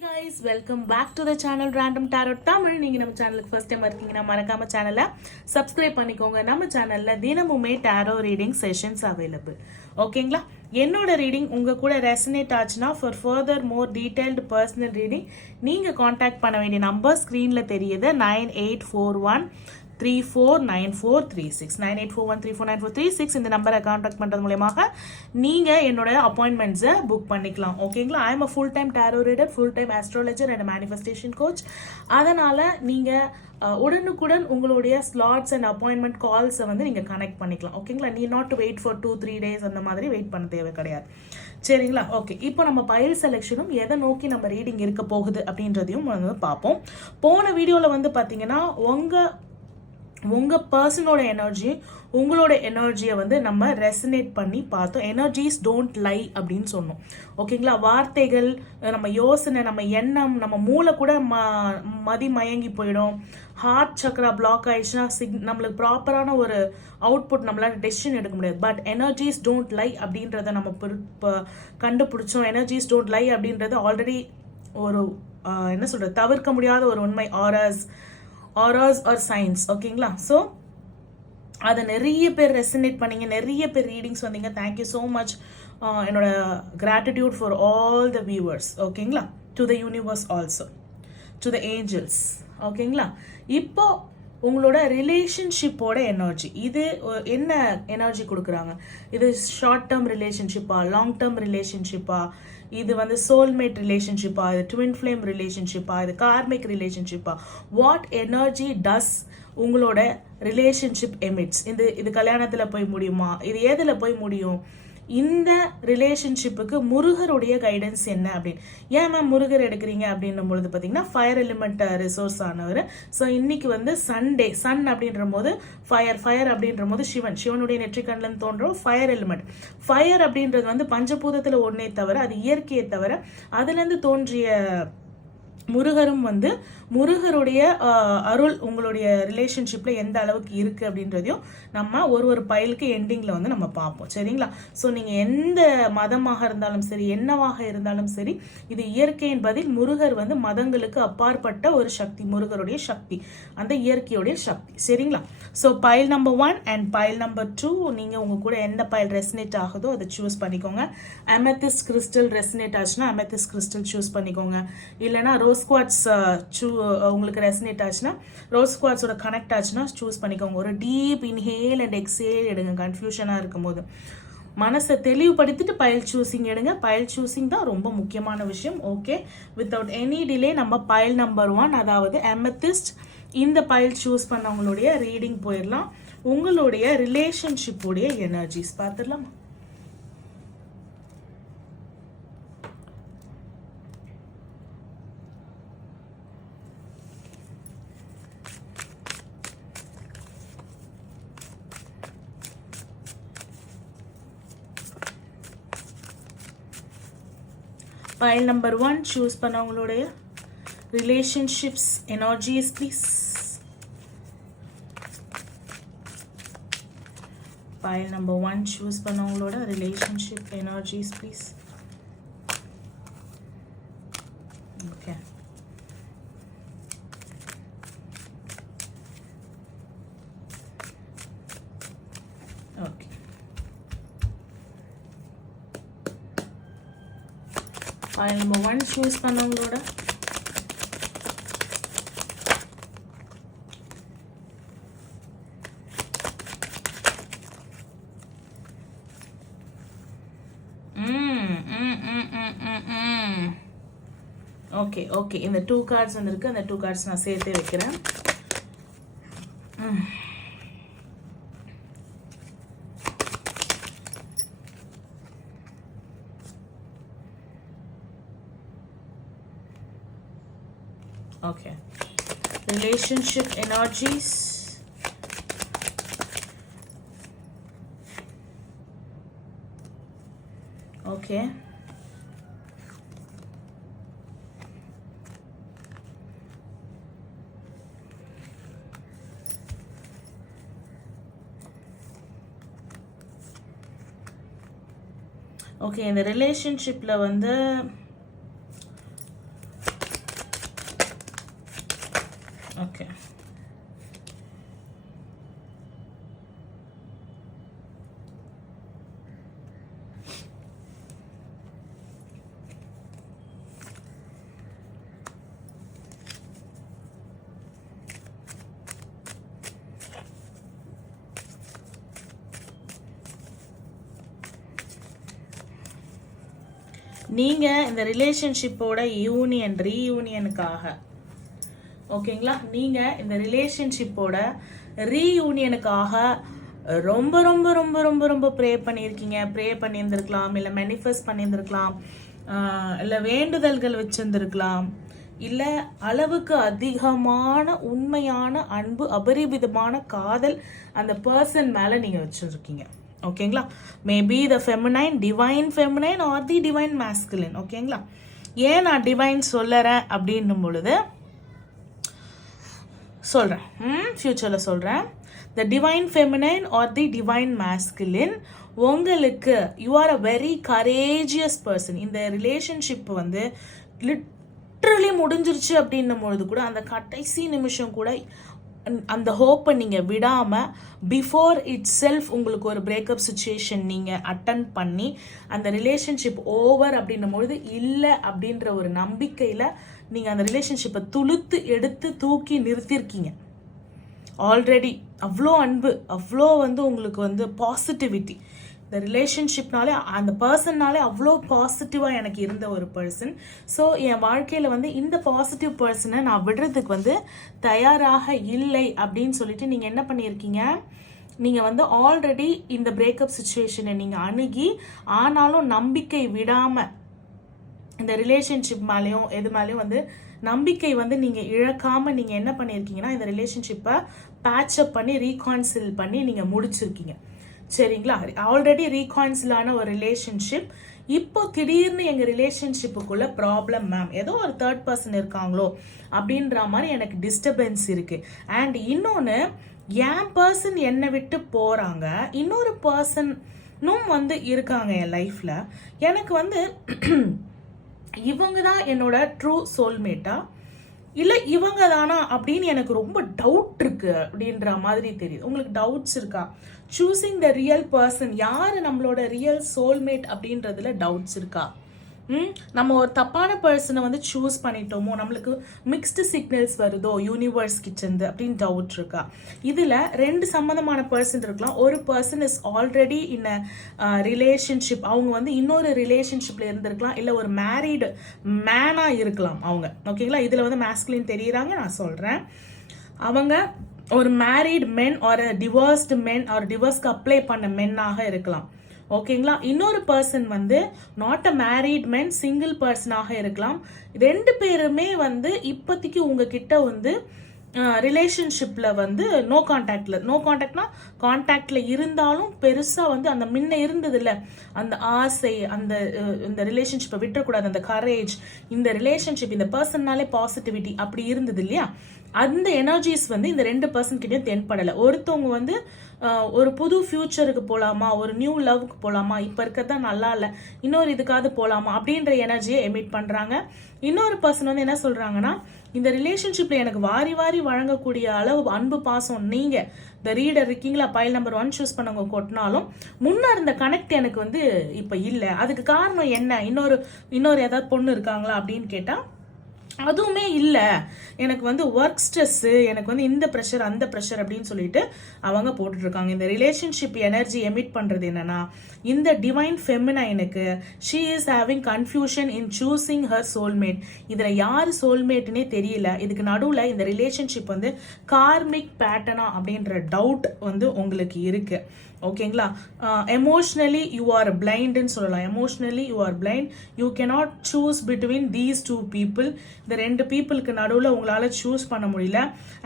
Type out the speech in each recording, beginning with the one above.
Hey guys, welcome back to the channel Random Tarot Tamil. நீங்க நம்ம சேனலுக்கு first time இருக்கீங்கன்னா மறக்காம சேனலை சப்ஸ்கிரைப் பண்ணிக்கோங்க. நம்ம சேனல்ல தினமுமே டாரோ ரீடிங் செஷன்ஸ் அவைலபிள். ஓகேங்களா? என்னோட ரீடிங் உங்க கூட ரெசனேட் ஆச்சுன்னா for further more detailed personal reading நீங்க காண்டாக்ட் பண்ண வேண்டிய நம்பர் ஸ்கிரீன்ல தெரியுது 9841349436 9841349436 இந்த நம்பரை காண்டாக்ட் பண்றது மூலமாக நீங்க என்னோட அப்பாயின்மெண்ட்ஸை புக் பண்ணிக்கலாம். ஓகேங்களா? I am a full time tarot reader, full time astrologer and manifestation coach. அதனால நீங்க உடனுக்குடன் உங்களுடைய ஸ்லாட்ஸ் அண்ட் அப்பாயின்மெண்ட் கால்ஸை வந்து நீங்கள் கனெக்ட் பண்ணிக்கலாம். ஓகேங்களா? நீ நாட் வெயிட் ஃபார் 2-3 days அந்த மாதிரி வெயிட் பண்ண தேவை கிடையாது. சரிங்களா? ஓகே, இப்போ நம்ம பைல் செலெக்ஷனும் எதை நோக்கி நம்ம ரீடிங் இருக்க போகுது அப்படின்றதையும் வந்து பார்ப்போம். போன வீடியோவில் வந்து பார்த்தீங்கன்னா உங்கள் பர்சனோட எனர்ஜி உங்களோட எனர்ஜியை வந்து நம்ம ரெசனேட் பண்ணி பார்த்தோம். எனர்ஜிஸ் டோன்ட் லை அப்படின்னு சொன்னோம். ஓகேங்களா? வார்த்தைகள், நம்ம யோசனை, நம்ம எண்ணம், நம்ம மூளை கூட மயங்கி போயிடும். ஹார்ட் சக்கரா பிளாக் ஆயிடுச்சுன்னா நம்மளுக்கு ப்ராப்பரான ஒரு அவுட்புட் நம்மளால டெசிஷன் எடுக்க முடியாது. பட் எனர்ஜிஸ் டோன்ட் லை அப்படின்றத நம்ம கண்டுபிடிச்சோம். எனர்ஜிஸ் டோன்ட் லை அப்படின்றது ஆல்ரெடி ஒரு என்ன சொல்றது, தவிர்க்க முடியாத ஒரு உண்மை. Auras are science. ஓகேங்களா? ஸோ அதை நிறைய பேர் ரெசனேட் பண்ணீங்க, நிறைய பேர் ரீடிங்ஸ் வந்தீங்க. Thank you so much. என்னோட gratitude for all the viewers. ஓகேங்களா? To the universe also, to the angels. ஓகேங்களா? இப்போ உங்களோட ரிலேஷன்ஷிப்போட எனர்ஜி, இது என்ன எனர்ஜி கொடுக்குறாங்க? இது ஷார்ட் டேர்ம் ரிலேஷன்ஷிப்பா, லாங் டேர்ம் ரிலேஷன்ஷிப்பா, இது வந்து சோல்மேட் ரிலேஷன்ஷிப்பா, இது ட்வின் ஃப்ளேம் ரிலேஷன்ஷிப்பா, இது கார்மிக் ரிலேஷன்ஷிப்பா? வாட் எனர்ஜி டஸ் உங்களோட ரிலேஷன்ஷிப் எமிட்ஸ்? இது கல்யாணத்தில் போய் முடியுமா? இது எதில் போய் முடியும்? இந்த ரிலேஷன்ஷிப்புக்கு முருகருடைய கைடன்ஸ் என்ன அப்படின்னு. ஏன் மேம் முருகர் எடுக்கிறீங்க அப்படின்னும் பொழுது பார்த்தீங்கன்னா ஃபயர் எலிமெண்ட் ரிசோர்ஸ் ஆனவர். ஸோ இன்னைக்கு வந்து சண்டே, சன் அப்படின்ற போது ஃபயர் அப்படின்ற போது சிவனுடைய நெற்றிக்கண்ணில் தோன்றும் ஃபயர் எலிமெண்ட். ஃபயர் அப்படின்றது வந்து பஞ்சபூதத்தில் ஒன்னே தவிர, அது இயற்கையை தவிர, அதுலேருந்து தோன்றிய முருகரும் வந்து முருகருடைய அருள் உங்களுடைய ரிலேஷன்ஷிப்ல எந்த அளவுக்கு இருக்கு அப்படின்றதையும் நம்ம ஒரு பைலுக்கு எண்டிங்ல வந்து நம்ம பார்ப்போம். சரிங்களா? ஸோ நீங்க எந்த மதமாக இருந்தாலும் சரி, என்னவாக இருந்தாலும் சரி, இது இயற்கையின் பதில். முருகர் வந்து மதங்களுக்கு அப்பாற்பட்ட ஒரு சக்தி, முருகருடைய சக்தி, அந்த இயற்கையுடைய சக்தி. சரிங்களா? So file number 1 and file number 2, நீங்க உங்க கூட எந்த பைல் ரெசனேட் ஆகுதோ அதை சூஸ் பண்ணிக்கோங்க. அமெத்திஸ்ட் கிறிஸ்டல் ரெசனேட் ஆச்சுன்னா அமெத்திஸ்ட் கிறிஸ்டல் சூஸ் பண்ணிக்கோங்க. இல்லைன்னா ரோஸ் குவார்ட்ஸ் உங்களுக்கு ரெசனேட் ஆச்சுன்னா, ரோஸ் குவார்ட்ஸோட கனெக்ட் ஆச்சுன்னா சூஸ் பண்ணிக்கோங்க. ஒரு டீப் இன்ஹேல் அண்ட் எக்ஸேல் எடுங்க. கன்ஃபியூஷனாக இருக்கும் போது மனசை தெளிவுபடுத்திட்டு பைல் சூஸிங் எடுங்க. பைல் சூஸிங் தான் ரொம்ப முக்கியமான விஷயம். ஓகே, வித்தவுட் எனி டிலே நம்ம பைல் நம்பர் 1, அதாவது அமெத்திஸ்ட், இந்த பைல் சூஸ் பண்ணவங்களுடைய ரீடிங் போயிடலாம். உங்களுடைய ரிலேஷன்ஷிப்புடைய எனர்ஜிஸ் பார்த்துடலாமா? Pile number 1 choose பண்ணவங்களுடைய relationships energies please. Pile number 1 choose பண்ணவங்களோட relationship energies please. Okay. Okay. Pile number 1 choose பண்ணவங்களோட ஓகே இந்த 2 cards வந்திருக்கு. அந்த 2 cards நான் சேர்த்தே வைக்கிறேன். Okay, relationship energies. Okay, okay, இந்த ரிலேஷன்ஷிப்பில் வந்து நீங்கள் இந்த ரிலேஷன்ஷிப்போட ரீயூனியனுக்காக ஓகேங்களா, நீங்கள் இந்த ரிலேஷன்ஷிப்போட ரீயூனியனுக்காக ரொம்ப ரொம்ப ரொம்ப ரொம்ப ரொம்ப ப்ரே பண்ணியிருந்திருக்கலாம், இல்லை மேனிஃபெஸ்ட் பண்ணியிருந்திருக்கலாம், இல்லை வேண்டுதல்கள் வச்சுருந்துருக்கலாம், இல்லை அளவுக்கு அதிகமான உண்மையான அன்பு, அபரிமிதமான காதல் அந்த பர்சன் மேலே நீங்கள் வச்சுருக்கீங்க. ஓகேங்களா, maybe the feminine, divine feminine or the divine masculine. ஓகேங்களா, ஏன் நான் டிவைன் சொல்லறேன் அப்படின்னும் பொழுது சொல்கிறேன், ஃப்யூச்சரில் சொல்கிறேன். The divine feminine or the divine masculine உங்களுக்கு, you are a very courageous person. இந்த ரிலேஷன்ஷிப் வந்து லிட்ரலி முடிஞ்சிருச்சு அப்படின்னும் பொழுது கூட அந்த கடைசி நிமிஷம் கூட அந்த ஹோப்பை நீங்கள் விடாமல் பிஃபோர் இட் செல்ஃப் உங்களுக்கு ஒரு பிரேக்கப் சுச்சுவேஷன் நீங்கள் அட்டன் பண்ணி அந்த ரிலேஷன்ஷிப் ஓவர் அப்படின்னும் பொழுது இல்லை அப்படின்ற ஒரு நம்பிக்கையில் நீங்கள் அந்த ரிலேஷன்ஷிப்பை துளுத்து எடுத்து தூக்கி நிறுத்தியிருக்கீங்க. ஆல்ரெடி அவ்வளோ அன்பு, அவ்வளோ வந்து உங்களுக்கு வந்து பாசிட்டிவிட்டி, இந்த ரிலேஷன்ஷிப்னாலே அந்த பர்சன்னாலே அவ்வளோ பாசிட்டிவாக எனக்கு இருந்த ஒரு பர்சன். ஸோ என் வாழ்க்கையில் வந்து இந்த பாசிட்டிவ் பர்சனை நான் விடுறதுக்கு வந்து தயாராக இல்லை அப்படின்னு சொல்லிட்டு நீங்கள் என்ன பண்ணியிருக்கீங்க, நீங்கள் வந்து ஆல்ரெடி இந்த பிரேக்கப் சுச்சுவேஷனை நீங்கள் அணுகி, ஆனாலும் நம்பிக்கை விடாமல் இந்த ரிலேஷன்ஷிப் மேலேயும் எது மேலேயும் வந்து நம்பிக்கை வந்து நீங்கள் இழக்காமல் நீங்கள் என்ன பண்ணியிருக்கீங்கன்னா இந்த ரிலேஷன்ஷிப்பை பேட்சப் பண்ணி ரீகான்சில் பண்ணி நீங்கள் முடிச்சிருக்கீங்க. சரிங்களா, ஆல்ரெடி ரீகான்சிலான ஒரு ரிலேஷன்ஷிப், இப்போ திடீர்னு எங்கள் ரிலேஷன்ஷிப்புக்குள்ள ப்ராப்ளம் மேம், ஏதோ ஒரு தேர்ட் பர்சன் இருக்காங்களோ அப்படின்ற மாதிரி எனக்கு டிஸ்டர்பன்ஸ் இருக்குது. அண்ட் இன்னொன்று, என் பர்சன் என்னை விட்டு போகிறாங்க, இன்னொரு பர்சனும் வந்து இருக்காங்க என் லைஃப்பில். எனக்கு வந்து இவங்க தான் என்னோட ட்ரூ சோல்மேட்டா இல்லை இவங்க தானா அப்படின்னு எனக்கு ரொம்ப டவுட் இருக்கு அப்படின்ற மாதிரி தெரியுது. உங்களுக்கு டவுட்ஸ் இருக்கா? சூஸிங் த ரியல் பர்சன், யார் நம்மளோட ரியல் சோல்மேட் அப்படின்றதுல டவுட்ஸ் இருக்கா? நம்ம ஒரு தப்பான பர்சனை வந்து சூஸ் பண்ணிட்டோமோ, நம்மளுக்கு மிக்ஸ்டு சிக்னல்ஸ் வருதோ யூனிவர்ஸ் கிச்சந்து அப்படின்னு டவுட் இருக்கா? இதில் ரெண்டு சம்மந்தமான பர்சன் இருக்கலாம். ஒரு person is already in a relationship, அவங்க வந்து இன்னொரு ரிலேஷன்ஷிப்பில் இருந்திருக்கலாம், இல்லை ஒரு மேரீடு மேனாக இருக்கலாம் அவங்க. ஓகேங்களா, இதில் வந்து மேஸ்குலின் தெரியுறாங்க, நான் சொல்கிறேன். அவங்க ஒரு மேரீட் மென் ஒரு டிவோர்ஸ்டு மென் ஒரு டிவோர்ஸ்க்கு அப்ளை பண்ண மென்னாக இருக்கலாம். ஓகேங்களா, இன்னொரு பர்சன் வந்து not a married men, single பர்சனாக இருக்கலாம். ரெண்டு பேருமே வந்து இப்போதைக்கு உங்ககிட்ட வந்து ரிலேஷன்ஷிப்பில் வந்து நோ கான்டாக்ட்னா கான்டாக்டில் இருந்தாலும் பெருசாக வந்து அந்த முன்ன இருந்ததில்ல அந்த ஆசை, அந்த இந்த ரிலேஷன்ஷிப்பை விட்டுறக்கூடாது, அந்த கரேஜ், இந்த ரிலேஷன்ஷிப் இந்த பர்சன்னாலே பாசிட்டிவிட்டி அப்படி இருந்தது இல்லையா, அந்த எனர்ஜிஸ் வந்து இந்த ரெண்டு பர்சன் கிட்டேயும் தென்படலை. ஒருத்தவங்க வந்து ஒரு புது ஃபியூச்சருக்கு போகலாமா, ஒரு நியூ லவ்க்கு போகலாமா, இப்போ இருக்கிறது தான் நல்லா இல்லை, இன்னொரு இதுக்காவது போகலாமா அப்படின்ற எனர்ஜியை எமிட் பண்ணுறாங்க. இன்னொரு பர்சன் வந்து என்ன சொல்கிறாங்கன்னா, இந்த ரிலேஷன்ஷிப்பில் எனக்கு வாரி வாரி வழங்கக்கூடிய அளவு அன்பு பாசம் நீங்கள் இந்த ரீடர் இருக்கீங்களா, பைல் நம்பர் 1 சூஸ் பண்ணவங்க கொட்டினாலும் முன்னே இருந்த கனெக்ட் எனக்கு வந்து இப்போ இல்லை. அதுக்கு காரணம் என்ன? இன்னொரு ஏதாவது பொண்ணு இருக்காங்களா அப்படின்னு கேட்டால் அதுவுமே இல்லை, எனக்கு வந்து ஒர்க் ஸ்ட்ரெஸ்ஸு, எனக்கு வந்து இந்த ப்ரெஷர் அந்த ப்ரெஷர் அப்படின்னு சொல்லிட்டு அவங்க போட்டுட்ருக்காங்க. இந்த ரிலேஷன்ஷிப் எனர்ஜி எமிட் பண்ணுறது என்னன்னா, இந்த டிவைன் ஃபெமினைனுக்கு she is having confusion in choosing her soulmate. இதில் யார் சோல்மேட்னே தெரியல. இதுக்கு நடுவில் இந்த ரிலேஷன்ஷிப் வந்து கார்மிக் பேட்டர்னா அப்படின்ற டவுட் வந்து உங்களுக்கு இருக்குது. ஓகேங்களா, எமோஷ்னலி யூ ஆர் பிளைண்டுன்னு சொல்லலாம். Emotionally you are blind, you cannot choose between these two people. இந்த ரெண்டு பீப்புளுக்கு நடுவில் உங்களால் சூஸ் பண்ண முடியல.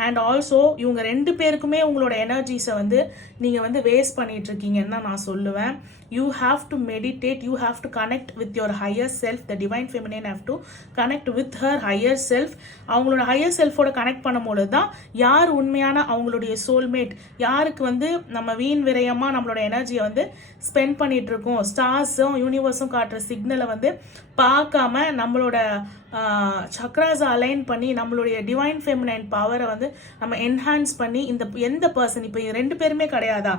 அண்ட் ஆல்சோ இவங்க ரெண்டு பேருக்குமே உங்களோட எனர்ஜிஸை வந்து நீங்கள் வந்து வேஸ்ட் பண்ணிட்டு இருக்கீங்கன்னு தான் நான் சொல்லுவேன். You have to meditate, you have to connect with your higher self. The divine feminine have to connect with her higher self. அவங்களோட ஹையர் செல்ஃபோட கனெக்ட் பண்ணும்போது தான் யார் உண்மையான அவங்களுடைய சோல்மேட், யாருக்கு வந்து நம்ம வீண் விரயமாக நம்மளோட எனர்ஜியை வந்து ஸ்பெண்ட் பண்ணிட்டு இருக்கோம், ஸ்டார்ஸும் யூனிவர்ஸும் காட்டுற சிக்னலை வந்து பார்க்காம நம்மளோட சக்ராஸை அலைன் பண்ணி நம்மளுடைய டிவைன் ஃபெமினைன் பவரை வந்து நம்ம என்ஹான்ஸ் பண்ணி இந்த எந்த பர்சன் இப்போ ரெண்டு பேருமே கிடையாதா,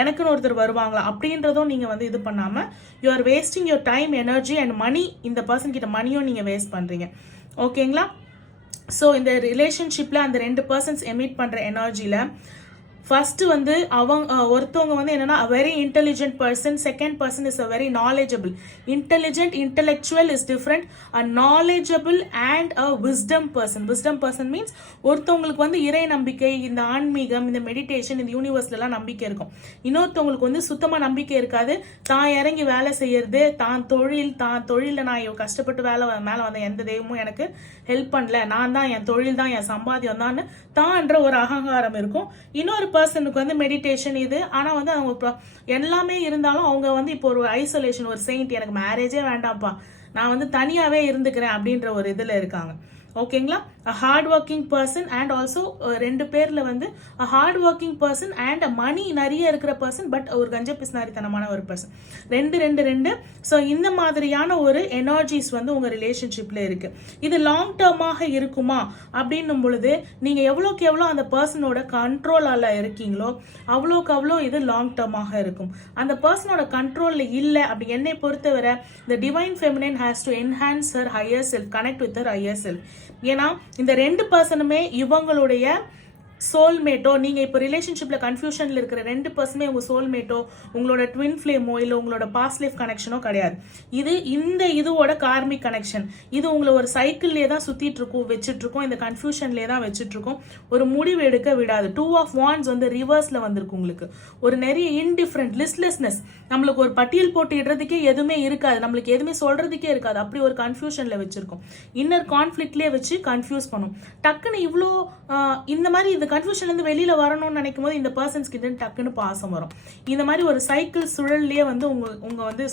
எனக்குன்னு ஒருத்தர் வருவாங்களா அப்படின்றதும் நீங்கள் வந்து இது பண்ணாமல் you are wasting your time, energy and money. இந்த பர்சன் கிட்ட மணியும் நீங்கள் வேஸ்ட் பண்ணுறீங்க. ஓகேங்களா, ஸோ இந்த ரிலேஷன்ஷிப்பில் அந்த ரெண்டு பர்சன்ஸ் எமிட் பண்ணுற எனர்ஜியில் ஃபர்ஸ்ட் வந்து ஒருத்தவங்க வந்து என்னன்னா very intelligent person, second person is a very knowledgeable. Intelligent intellectual is different. A knowledgeable and a wisdom person. Wisdom person means ஒருத்தவங்களுக்கு வந்து இறை நம்பிக்கை, இந்த ஆன்மீகம், இந்த மெடிடேஷன், இந்த யூனிவர்ஸ்ல எல்லாம் நம்பிக்கை இருக்கும். இன்னொருத்தவங்களுக்கு வந்து சுத்தமா நம்பிக்கை இருக்காது. தான் இறங்கி வேலை செய்யறது, தான் தொழில நான் கஷ்டப்பட்டு மேல வந்த எந்த தெய்வமும் எனக்கு ஹெல்ப் பண்ணல, நான் தான், என் தொழில் தான், என் சம்பாத்தியம் தான் தான்ற ஒரு அகங்காரம் இருக்கும். இன்னொரு பர்சனுக்கு வந்து மெடிடேஷன் இது, ஆனா வந்து அவங்க எல்லாமே இருந்தாலும் அவங்க வந்து இப்போ ஒரு ஐசோலேஷன், ஒரு செயின்ட், எனக்கு மேரேஜே வேண்டாம்ப்பா, நான் வந்து தனியாவே இருந்துக்கிறேன் அப்படின்ற ஒரு இதுல இருக்காங்க. ஓகேங்களா? A hard working person and also ரெண்டு பேர்ல வந்து a hard working person and money நிறைய இருக்கிற பர்சன், பட் ஒரு கஞ்ச பிஸ்னாரித்தனமான ஒரு பர்சன். ரெண்டு. ஸோ இந்த மாதிரியான ஒரு எனர்ஜிஸ் வந்து உங்க ரிலேஷன்ஷிப்ல இருக்கு. இது லாங் டேர்மாக இருக்குமா அப்படின்னும் பொழுது நீங்க எவ்வளோக்கு எவ்வளோ அந்த பர்சனோட கண்ட்ரோலால இருக்கீங்களோ அவ்வளோக்கு அவ்வளோ இது லாங் டேர்மாக இருக்கும். அந்த பர்சனோட கண்ட்ரோல்ல இல்லை அப்படி என்னை பொறுத்தவரை the divine feminine has to enhance her higher self, connect with her higher self. ஏன்னா இந்த ரெண்டு பர்சனுமே இவங்களுடைய சோல்மேட்டோ, நீங்க இப்போ ரிலேஷன்ஷிப்ல கன்ஃபியூஷன்ல இருக்கிற ரெண்டு பர்சனுமே உங்க சோல்மேட்டோ, உங்களோட ட்வின் ஃப்ளேமோ இல்ல உங்களோட பாஸ்ட் லைஃப் கனெக்ஷனோ கிடையாது. இதுவோட கார்மிக் கனெக்ஷன். இது உங்களை ஒரு சைக்கிள்லேயே தான் சுத்திட்டு இருக்கும், வச்சுட்டு இருக்கோம், இந்த கன்ஃபியூஷன்லேயே தான் வச்சுட்டு இருக்கோம், ஒரு முடிவு எடுக்க விடாது. 2 of Wands வந்து ரிவர்ஸ்ல வந்திருக்கு உங்களுக்கு. ஒரு நிறைய இன்டிஃபரண்ட், லிஸ்ட்லெஸ்னஸ், நம்மளுக்கு ஒரு பட்டியல் போட்டு இடுறதுக்கே எதுவுமே இருக்காது, நம்மளுக்கு எதுவுமே சொல்றதுக்கே இருக்காது, அப்படி ஒரு கன்ஃபியூஷன்ல வச்சிருக்கோம். இன்னர் கான்ஃபிளிக்ட்லேயே வச்சு கன்ஃபியூஸ் பண்ணும். டக்குன்னு இவ்வளோ இந்த மாதிரி இந்த கன்ஃபியூஷன்ல இருந்து வெளியில வரணும்னு நினைக்கும் போது இந்த பர்சன்ஸ் கிட்ட டக்குன்னு பாசம் வரும். இந்த மாதிரி ஒரு சைக்கிள் சுழல்லையே வந்து உங்க வந்து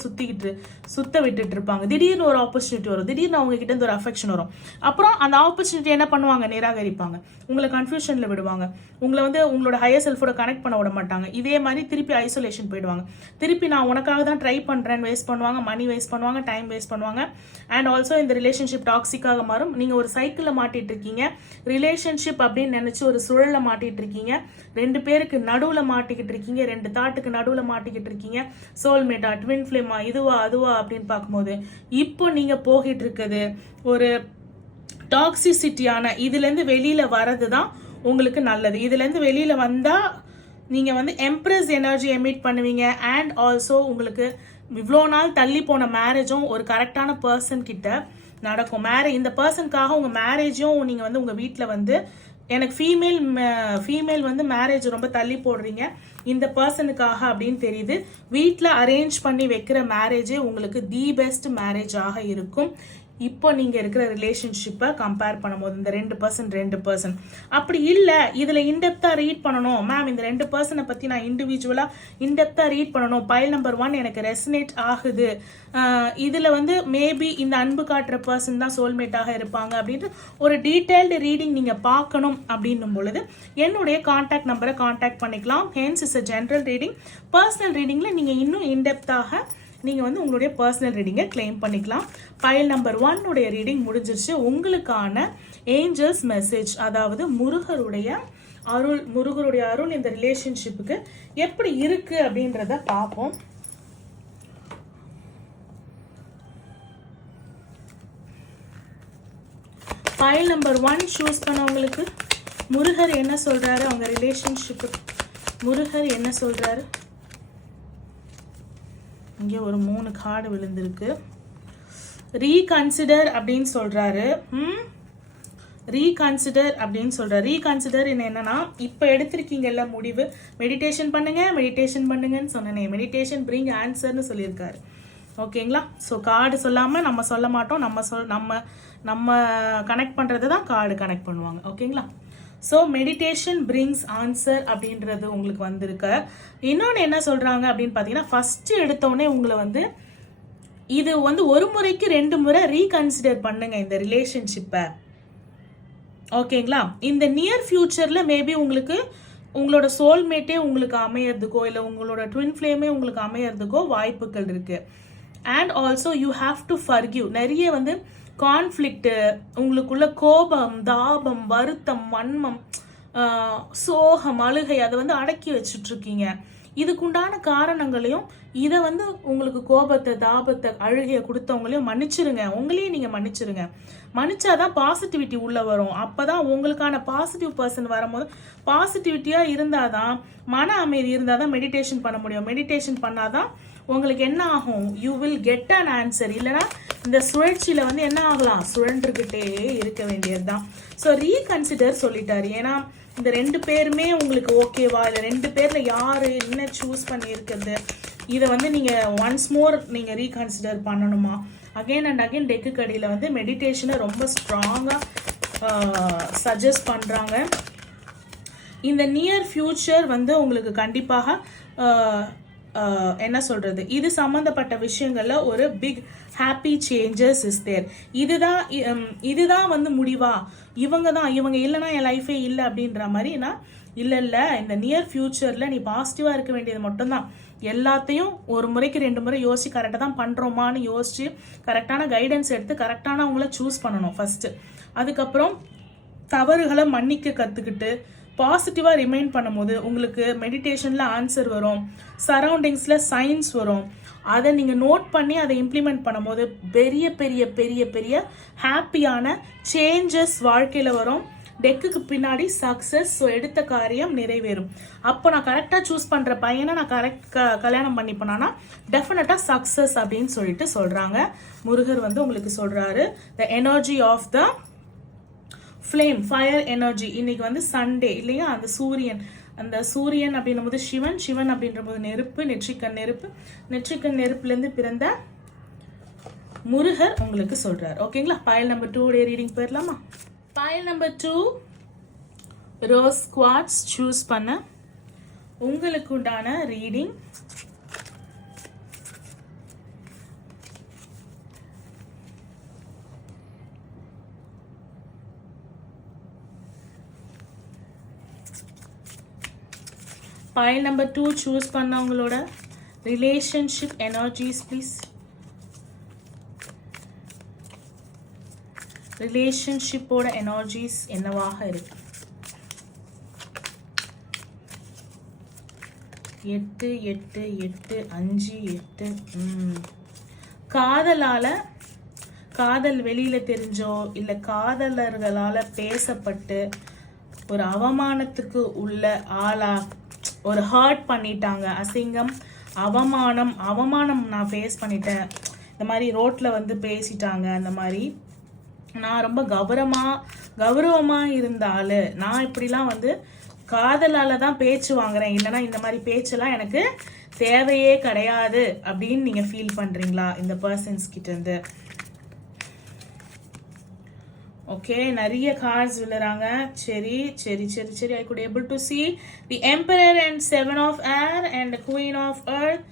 சுத்த விட்டுட்டு இருப்பாங்க. திடீர்னு ஒரு ஆப்பர்ச்சுனிட்டி வரும், திடீர்னு அவங்க கிட்ட இருந்து ஒரு அஃபெக்ஷன் வரும். அப்புறம் அந்த ஆப்பர்ச்சுனிட்டி என்ன பண்ணுவாங்க? நிராகரிப்பாங்க, உங்களை கன்ஃபியூஷன்ல விடுவாங்க, உங்களை வந்து உங்களோட ஹையர் செல்ஃபோட கனெக்ட் பண்ண விட மாட்டாங்க. இதே மாதிரி திருப்பி ஐசோலேஷன் போயிடுவாங்க. திருப்பி நான் உனக்காக தான் ட்ரை பண்றேன்னு வேஸ்ட் பண்ணுவாங்க, மணி வேஸ்ட் பண்ணுவாங்க, டைம் வேஸ்ட் பண்ணுவாங்க. அண்ட் ஆல்சோ இந்த ரிலேஷன்ஷிப் டாக்ஸிக்காக மாறும். நீங்க ஒரு சைக்கிள்ல மாட்டிட்டு இருக்கீங்க, ரிலேஷன்ஷிப் அப்படின்னு நினைச்சு ஒரு சுழல்ல மாட்டிட்டு இருக்கீங்க, ரெண்டு பேருக்கு நடுவுல மாட்டிக்கிட்டு இருக்கீங்க, ரெண்டு தாட்டுக்கு நடுவுல மாட்டிக்கிட்டு இருக்கீங்க. சோல்மேட்டா, ட்வின் ஃப்ளேமா, இதுவா அதுவா அப்படின்னு பார்க்கும்போது இப்போ நீங்க போகிட்டு இருக்குது ஒரு டாக்ஸிசிட்டியான இதுல இருந்து வெளியில வர்றது தான் உங்களுக்கு நல்லது. இதுல இருந்து வெளியில வந்தா நீங்க வந்து எம்ப்ரஸ் எனர்ஜி எமிட் பண்ணுவீங்க. அண்ட் ஆல்சோ உங்களுக்கு இவ்வளோ நாள் தள்ளி போன மேரேஜும் ஒரு கரெக்டான பர்சன் கிட்ட நடக்கும். இந்த பர்சனுக்காக உங்க மேரேஜும் நீங்க வந்து உங்க வீட்டில் வந்து எனக்கு ஃபீமேல் வந்து மேரேஜ் ரொம்ப தள்ளி போடுறீங்க இந்த பர்சனுக்காக அப்படின்னு தெரியுது. வீட்டில் அரேஞ்ச் பண்ணி வைக்கிற மேரேஜே உங்களுக்கு தி பெஸ்ட் மேரேஜாக இருக்கும். இப்போ நீங்க இருக்கிற ரிலேஷன்ஷிப்பை கம்பேர் பண்ணும்போது இந்த 2% அப்படி இல்லை, இதுல இன்டெப்தா ரீட் பண்ணணும் மேம், இந்த 2% பத்தி நான் இண்டிவிஜுவலா இன்டெப்தா ரீட் பண்ணணும், பைல் நம்பர் 1 எனக்கு ரெசனேட் ஆகுது, இதுல வந்து மேபி இந்த அன்பு காட்டுற பர்சன் தான் சோல்மேட்டாக இருப்பாங்க அப்படின்ட்டு ஒரு டீடைல்டு ரீடிங் நீங்க பார்க்கணும் அப்படின்னும் பொழுது என்னுடைய கான்டாக்ட் நம்பரை கான்டாக்ட் பண்ணிக்கலாம். Hence is a general reading. Personal ரீடிங்ல நீங்க இன்னும் இன்டெப்தாக நீங்கள் வந்து உங்களுடைய பர்சனல் ரீடிங்கை கிளைம் பண்ணிக்கலாம். பைல் நம்பர் 1 உடைய ரீடிங் முடிஞ்சிருச்சு. உங்களுக்கான ஏஞ்சல்ஸ் மெசேஜ், அதாவது முருகருடைய அருள் இந்த ரிலேஷன்ஷிப்புக்கு எப்படி இருக்கு அப்படின்றத பார்ப்போம். பைல் நம்பர் 1 சூஸ் பண்ணவங்களுக்கு முருகர் என்ன சொல்றாரு, அவங்க ரிலேஷன்ஷிப்பு முருகர் என்ன சொல்றாரு. இங்கே ஒரு 3 கார்டு விழுந்திருக்கு. ரீகன்சிடர் அப்படின்னு சொல்றாரு. ரீகன்சிடர் என்னன்னா, இப்போ எடுத்திருக்கீங்கல்ல முடிவு, மெடிடேஷன் பண்ணுங்கன்னு சொன்னேனே, மெடிடேஷன் பிரிங் ஆன்சர்னு சொல்லியிருக்காரு. ஓகேங்களா? ஸோ கார்டு சொல்லாமல் நம்ம சொல்ல மாட்டோம், நம்ம கனெக்ட் பண்ணுறது தான் கார்டு கனெக்ட் பண்ணுவாங்க. ஓகேங்களா? ஸோ மெடிடேஷன் பிரிங்ஸ் ஆன்சர் அப்படின்றது உங்களுக்கு வந்திருக்கு. இன்னொன்று என்ன சொல்கிறாங்க அப்படின்னு பார்த்தீங்கன்னா, ஃபஸ்ட்டு எடுத்தோடனே உங்களை வந்து இது வந்து 1 முறைக்கு 2 முறை ரீகன்சிடர் பண்ணுங்க இந்த ரிலேஷன்ஷிப்பை. ஓகேங்களா? இந்த நியர் ஃபியூச்சரில் மேபி உங்களுக்கு உங்களோட சோல்மேட்டே உங்களுக்கு அமையறதுக்கோ இல்லை உங்களோட ட்வின் ஃப்ளேமே உங்களுக்கு அமையறதுக்கோ வாய்ப்புகள் இருக்கு. And also you have to forgive. நிறைய வந்து கான்ஃப்ளிக்ட், உங்களுக்குள்ள கோபம், தாபம், வருத்தம், வன்மம், சோகம், அழுகை, அதை வந்து அடக்கி வச்சுட்டு இருக்கீங்க. இதுக்குண்டான காரணங்களையும் இதை வந்து உங்களுக்கு கோபத்தை தாபத்தை அழுகையை கொடுத்தவங்களையும் மன்னிச்சிருங்க. உங்களையும் நீங்கள் மன்னிச்சிருங்க. மன்னிச்சாதான் பாசிட்டிவிட்டி உள்ளே வரும். அப்போ தான் உங்களுக்கான பாசிட்டிவ் பர்சன் வரும்போது பாசிட்டிவிட்டியாக இருந்தால் தான், மன அமைதி இருந்தால் தான் மெடிடேஷன் பண்ண முடியும். மெடிடேஷன் பண்ணாதான் உங்களுக்கு என்ன ஆகும், you will get an answer. இல்லைனா இந்த சுழற்சியில் வந்து என்ன ஆகலாம், சுழன்றுக்கிட்டே இருக்க வேண்டியது தான். ஸோ ரீகன்சிடர் சொல்லிட்டாரு. ஏன்னா இந்த 2 பேருமே உங்களுக்கு ஓகேவா, இல்லை 2 பேரில் யார் என்ன சூஸ் பண்ணியிருக்கிறது, இதை வந்து நீங்கள் ஒன்ஸ் மோர் நீங்கள் ரீகன்சிடர் பண்ணணுமா. அகெயின் அண்ட் அகெயின் டெக்கு கடியில் வந்து மெடிடேஷனை ரொம்ப ஸ்ட்ராங்காக சஜஸ்ட் பண்ணுறாங்க. இந்த நியர் ஃபியூச்சர் வந்து உங்களுக்கு கண்டிப்பாக என்ன சொல்கிறது, இது சம்மந்தப்பட்ட விஷயங்களில் ஒரு big happy changes is there. இதுதான் வந்து முடிவா, இவங்க இல்லைனா என் லைஃபே இல்லை அப்படின்ற மாதிரினா இல்லை. இந்த நியர் ஃபியூச்சரில் நீ பாசிட்டிவாக இருக்க வேண்டியது மட்டும்தான். எல்லாத்தையும் ஒரு முறைக்கு 2 முறை யோசிச்சு கரெக்டாக தான் பண்ணுறோமான்னு யோசிச்சு கரெக்டான கைடன்ஸ் எடுத்து கரெக்டானவங்கள சூஸ் பண்ணணும் ஃபஸ்ட்டு. அதுக்கப்புறம் தவறுகளை மன்னிக்க கற்றுக்கிட்டு பாசிட்டிவாக ரிமைண்ட் பண்ணும்போது உங்களுக்கு மெடிடேஷனில் ஆன்சர் வரும், சரௌண்டிங்ஸில் சயின்ஸ் வரும். அதை நீங்கள் நோட் பண்ணி அதை இம்ப்ளிமெண்ட் பண்ணும்போது பெரிய பெரிய பெரிய பெரிய ஹாப்பியான சேஞ்சஸ் வாழ்க்கையில் வரும். டெக்குக்கு பின்னாடி சக்ஸஸ். ஸோ எடுத்த காரியம் நிறைவேறும். அப்போ நான் கரெக்டாக சூஸ் பண்ணுற பையனை நான் கல்யாணம் பண்ணி போனான்னா டெஃபினட்டாக சக்ஸஸ் அப்படின்னு சொல்லிட்டு சொல்கிறாங்க. முருகர் வந்து உங்களுக்கு சொல்கிறாரு, the energy of the flame, fire energy. இன்னைக்கு வந்து சண்டே இல்லையா, அந்த சூரியன் அப்படின்னும் போது சிவன் அப்படின்ற போது நெருப்பு, நெற்றிக்கண் நெருப்புலேருந்து பிறந்த முருகர் உங்களுக்கு சொல்றார். ஓகேங்களா, பைல் நம்பர் 2 உடைய ரீடிங் போயிடலாமா. Pile number 2 rose quartz choose பண்ண உங்களுக்கு உண்டான ரீடிங். பைல் நம்பர் 2 சூஸ் பண்ணவங்களோட ரிலேஷன்ஷிப் எனர்ஜிஸ் ப்ளீஸ். ரிலேஷன்ஷிப்போட எனர்ஜிஸ் என்னவாக இருக்கு. 8 8 8 5 8. காதல் வெளியில தெரிஞ்சோ இல்லை காதலர்களால பேசப்பட்டு ஒரு அவமானத்துக்கு உள்ள ஆளா, ஒரு ஹர்ட் பண்ணிட்டாங்க, அசிங்கம் அவமானம் நான் ஃபேஸ் பண்ணிட்டேன், இந்த மாதிரி ரோட்டில் வந்து பேசிட்டாங்க, அந்த மாதிரி நான் ரொம்ப கௌரவமாக இருந்தால் நான் இப்படிலாம் வந்து காதலால் தான் பேச்சு வாங்குறேன், இல்லைனா இந்த மாதிரி பேச்செல்லாம் எனக்கு தேவையே கிடையாது அப்படின்னு நீங்கள் ஃபீல் பண்ணுறீங்களா இந்த பர்சன்ஸ் கிட்டேருந்து. ஓகே, நிறைய கார்ட்ஸ் விழுறாங்க. சரி, I could able to see the emperor and 7 of air and the queen of earth,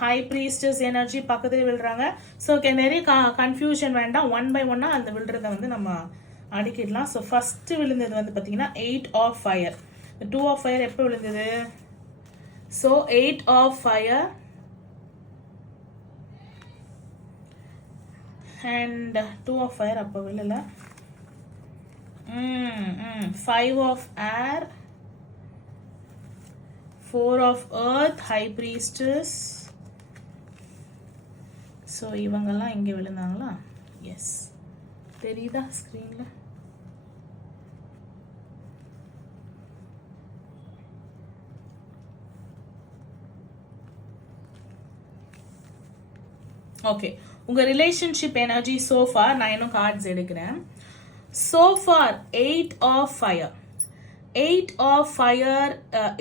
high priestess energy பக்கத்துல விழுறாங்க. ஸோ நிறைய கன்ஃபியூஷன் வேண்டாம், 1 by 1 அந்த விழுறத வந்து நம்ம அடிக்கிடலாம். ஸோ ஃபர்ஸ்ட் விழுந்தது வந்து பார்த்தீங்கன்னா 8 of fire. 2 of fire எப்போ விழுந்தது? So 8 of fire and 2 of fire அப்போ விழல. 5 of air, 4 of earth, high priestess. So இவங்கெல்லாம் இங்கே விழுந்தாங்களா? எஸ், தெரியுதா ஸ்க்ரீனில்? ஓகே, உங்கள் ரிலேஷன்ஷிப் எனர்ஜி சோஃபார், நான் இன்னும் கார்ட்ஸ் எடுக்கிறேன். So far 8 of fire. 8 of fire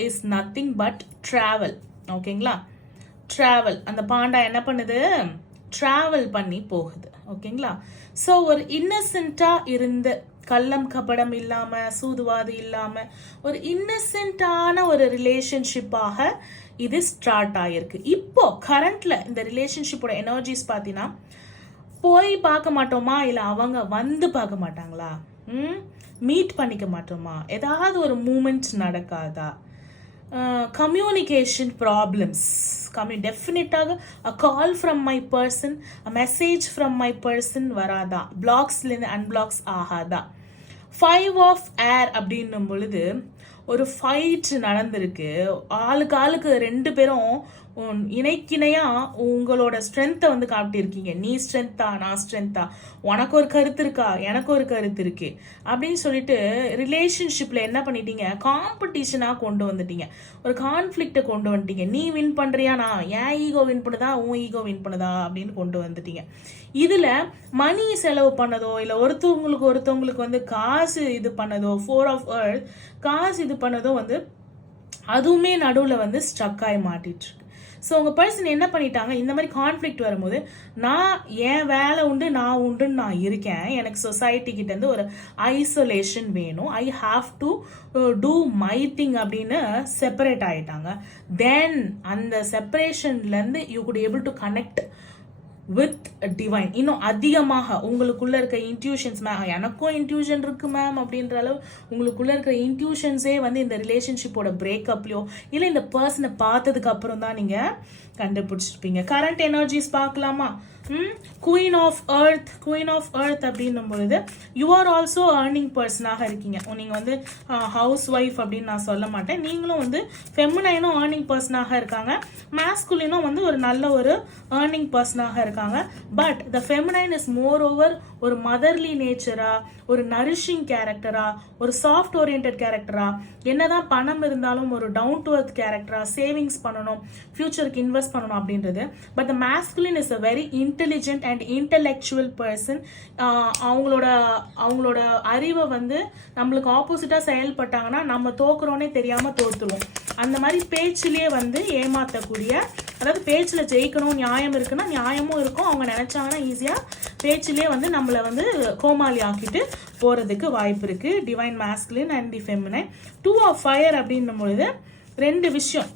is nothing but travel. ஓகேங்களா, travel. அந்த பாண்டா என்ன பண்ணுது? travel பண்ணி போகுது. ஓகேங்களா, ஸோ ஒரு இன்னசென்ட்டாக இருந்த, கள்ளம் கபடம் இல்லாமல், சூதுவாது இல்லாமல் ஒரு இன்னசென்ட்டான ஒரு ரிலேஷன்ஷிப்பாக இது ஸ்டார்ட் ஆகிருக்கு. இப்போ கரண்ட்ல இந்த ரிலேஷன்ஷிப்போட எனர்ஜிஸ் பார்த்தீங்கன்னா, போய் பார்க்க மாட்டோமா, இல்லை அவங்க வந்து பார்க்க மாட்டாங்களா, மீட் பண்ணிக்க மாட்டோமா, ஏதாவது ஒரு மூமெண்ட் நடக்காதா, கம்யூனிகேஷன் ப்ராப்ளம்ஸ் டெஃபினட்டாக a call from my person, a message from my person வராதா, பிளாக்ஸ்லேருந்து அன்பிளாக்ஸ் ஆகாதா. 5 of air அப்படின்னும் பொழுது ஒரு ஃபைட் நடந்திருக்கு, ஆளுக்கு ஆளுக்கு 2 பேரும் இணைக்கிணையா உங்களோட ஸ்ட்ரென்த்தை வந்து காட்டியிருக்கீங்க. நீ ஸ்ட்ரென்த்தா, நான் ஸ்ட்ரென்த்தா, உனக்கு ஒரு கருத்து இருக்கா, எனக்கு ஒரு கருத்து இருக்கு அப்படின்னு சொல்லிட்டு ரிலேஷன்ஷிப்ல என்ன பண்ணிட்டீங்க, காம்படிஷனாக கொண்டு வந்துட்டீங்க, ஒரு கான்ஃப்ளிக்டை கொண்டு வந்துட்டீங்க. நீ வின் பண்றியா, நான் என் ஈகோ வின் பண்ணுதா, உன் ஈகோ வின் பண்ணுதா அப்படின்னு கொண்டு வந்துட்டீங்க. இதுல மணி செலவு பண்ணதோ இல்லை ஒருத்தவங்களுக்கு வந்து காசு இது பண்ணதோ, 4 of Earth காசு இது பண்ணதோ வந்து அதுவுமே நடுவில் வந்து ஸ்ட்ரக் ஆகி மாட்டிட்டு இருக்கு. ஸோ உங்கள் பர்சன் என்ன பண்ணிட்டாங்க, இந்த மாதிரி கான்ஃப்ளிக்ட் வரும்போது நான் என் வேலை உண்டு, நான் உண்டுன்னு நான் இருக்கேன், எனக்கு சொசைட்டி கிட்டேருந்து ஒரு ஐசோலேஷன் வேணும், I have to do my thing அப்படின்னு செப்பரேட் ஆகிட்டாங்க. தென் அந்த செப்பரேஷன்லேருந்து you could able to connect with divine. இன்னும் அதிகமாக உங்களுக்குள்ள இருக்க இன்ட்யூஷன்ஸ், எனக்கும் இன்ட்யூஷன் இருக்கு மேம் அப்படின்ற அளவு உங்களுக்குள்ள இருக்கிற இன்ட்யூஷன்ஸே வந்து இந்த ரிலேஷன்ஷிப்போட பிரேக்கப்லையோ இல்லை இந்த பர்சனை பார்த்ததுக்கு அப்புறம் தான் நீங்க கண்டுபிடிச்சிருப்பீங்க. கரண்ட் எனர்ஜிஸ் பார்க்கலாமா? குயின் ஆஃப் எர்த் அப்படின்னும் பொழுது யூ ஆர் ஆல்சோ ஏர்னிங் பர்சனாக இருக்கீங்க. நீங்கள் வந்து ஹவுஸ் ஒய்ஃப் அப்படின்னு நான் சொல்ல மாட்டேன். நீங்களும் வந்து ஃபெமினைனும் ஏர்னிங் பர்சனாக இருக்காங்க, மேஸ்குலினும் வந்து ஒரு நல்ல ஒரு ஏர்னிங் பர்சனாக இருக்காங்க. But the feminine is more over ஒரு மதர்லி நேச்சரா, ஒரு நரிஷிங் கேரக்டரா, ஒரு சாஃப்ட் ஓரியன்ட் கேரக்டரா, என்னதான் பணம் இருந்தாலும் ஒரு டவுன் டு அர்த் கேரக்டரா, சேவிங்ஸ் பண்ணணும், ஃபியூச்சருக்கு இன்வெஸ்ட் பண்ணணும் அப்படின்றது. But the masculine is a very intelligent and intellectual person. அவங்களோட அறிவை வந்து நம்மளுக்கு ஆப்போசிட்டாக செயல்பட்டாங்கன்னா நம்ம தோக்குறோன்னே தெரியாமல் தோற்றுருவோம். அந்த மாதிரி பேச்சிலே வந்து ஏமாற்றக்கூடிய, அதாவது பேச்சில் ஜெயிக்கணும், நியாயம் இருக்குன்னா நியாயமும் இருக்கும், அவங்க நினச்சாங்கன்னா ஈஸியாக பேச்சிலே வந்து நம்மளை வந்து கோமாளி ஆக்கிட்டு போகிறதுக்கு வாய்ப்பு இருக்குது. Divine masculine and the feminine. 2 of Fire அப்படின்னும் பொழுது 2 விஷயம்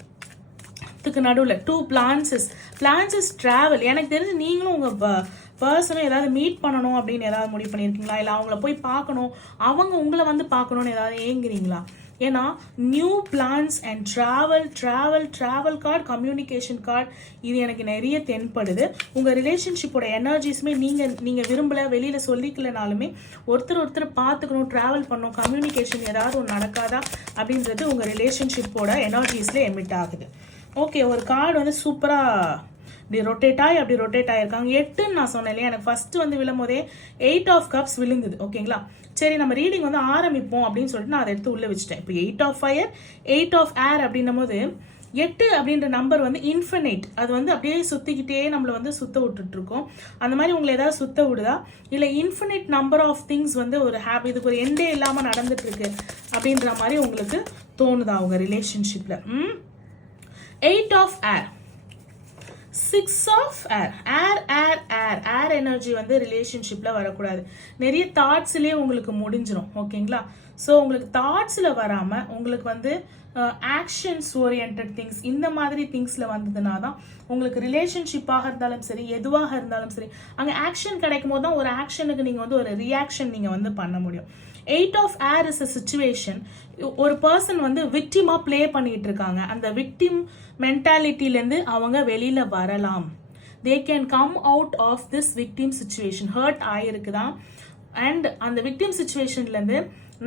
நடுவில் 2 பிளான்சஸ் ட்ராவல். எனக்கு தெரிஞ்சு நீங்களும் உங்கள் பர்சனும் ஏதாவது மீட் பண்ணணும் அப்படின்னு ஏதாவது முடிவு பண்ணியிருக்கீங்களா, இல்லை அவங்கள போய் பார்க்கணும், அவங்க உங்களை வந்து பார்க்கணுன்னு ஏதாவது ஏங்குறீங்களா? ஏன்னா new plans and travel card, communication card, இது எனக்கு நிறைய தென்படுது. உங்கள் ரிலேஷன்ஷிப்போட எனர்ஜிஸுமே நீங்கள் விரும்பலை, வெளியில் சொல்லிக்கலனாலுமே ஒருத்தர் பார்த்துக்கணும், ட்ராவல் பண்ணணும், கம்யூனிகேஷன் ஏதாவது ஒன்று நடக்காதா அப்படின்றது உங்கள் ரிலேஷன்ஷிப்போட எனர்ஜிஸில் எமிட் ஆகுது. ஓகே, ஒரு கார்டு வந்து சூப்பராக இப்படி ரொட்டேட் ஆகிருக்காங்க. 8ன்னு நான் சொன்னேன் இல்லையா, எனக்கு ஃபர்ஸ்ட் வந்து விழும்போதே 8 of Cups விழுங்குது. ஓகேங்களா, சரி நம்ம ரீடிங் வந்து ஆரம்பிப்போம் அப்படின்னு சொல்லிட்டு நான் அதை எடுத்து உள்ளே வச்சுட்டேன். இப்போ 8 of Fire, 8 of Air அப்படின்னும் போது 8 அப்படின்ற நம்பர் வந்து இன்ஃபினைட். அது வந்து அப்படியே சுற்றிக்கிட்டே நம்மளை வந்து சுத்த விட்டுட்டு இருக்கோம். அந்த மாதிரி உங்களை ஏதாவது சுத்த விடுதா, இல்லை இன்ஃபினைட் நம்பர் ஆஃப் திங்ஸ் வந்து ஒரு இதுக்கு ஒரு எண்டே இல்லாமல் நடந்துட்டு இருக்கு அப்படின்ற மாதிரி உங்களுக்கு தோணுதா உங்கள் ரிலேஷன்ஷிப்பில்? 8 of Air, 6 of Air. Air energy வந்து ரிலேஷன்ஷிப்பில் வரக்கூடாது. நிறைய தாட்ஸ்லேயே உங்களுக்கு முடிஞ்சிடும். ஓகேங்களா, ஸோ உங்களுக்கு தாட்ஸில் வராமல் உங்களுக்கு வந்து ஆக்ஷன்ஸ் ஓரியன்ட் திங்ஸ், இந்த மாதிரி திங்ஸில் வந்ததுனா தான் உங்களுக்கு ரிலேஷன்ஷிப்பாக இருந்தாலும் சரி, எதுவாக இருந்தாலும் சரி, அங்கே ஆக்ஷன் கிடைக்கும் போது தான் ஒரு ஆக்ஷனுக்கு நீங்கள் வந்து ஒரு ரியாக்ஷன் நீங்கள் வந்து பண்ண முடியும். 8 of Air is a situation. ஒரு பர்சன் வந்து விக்டிமாக ப்ளே பண்ணிட்டு இருக்காங்க. அந்த விக்டிம் மென்டாலிட்டிலேருந்து அவங்க வெளியில் வரலாம். they can come out of this victim situation. Hurt ஆகிருக்குதான், அண்ட் அந்த விக்டிம் சிச்சுவேஷன்லேருந்து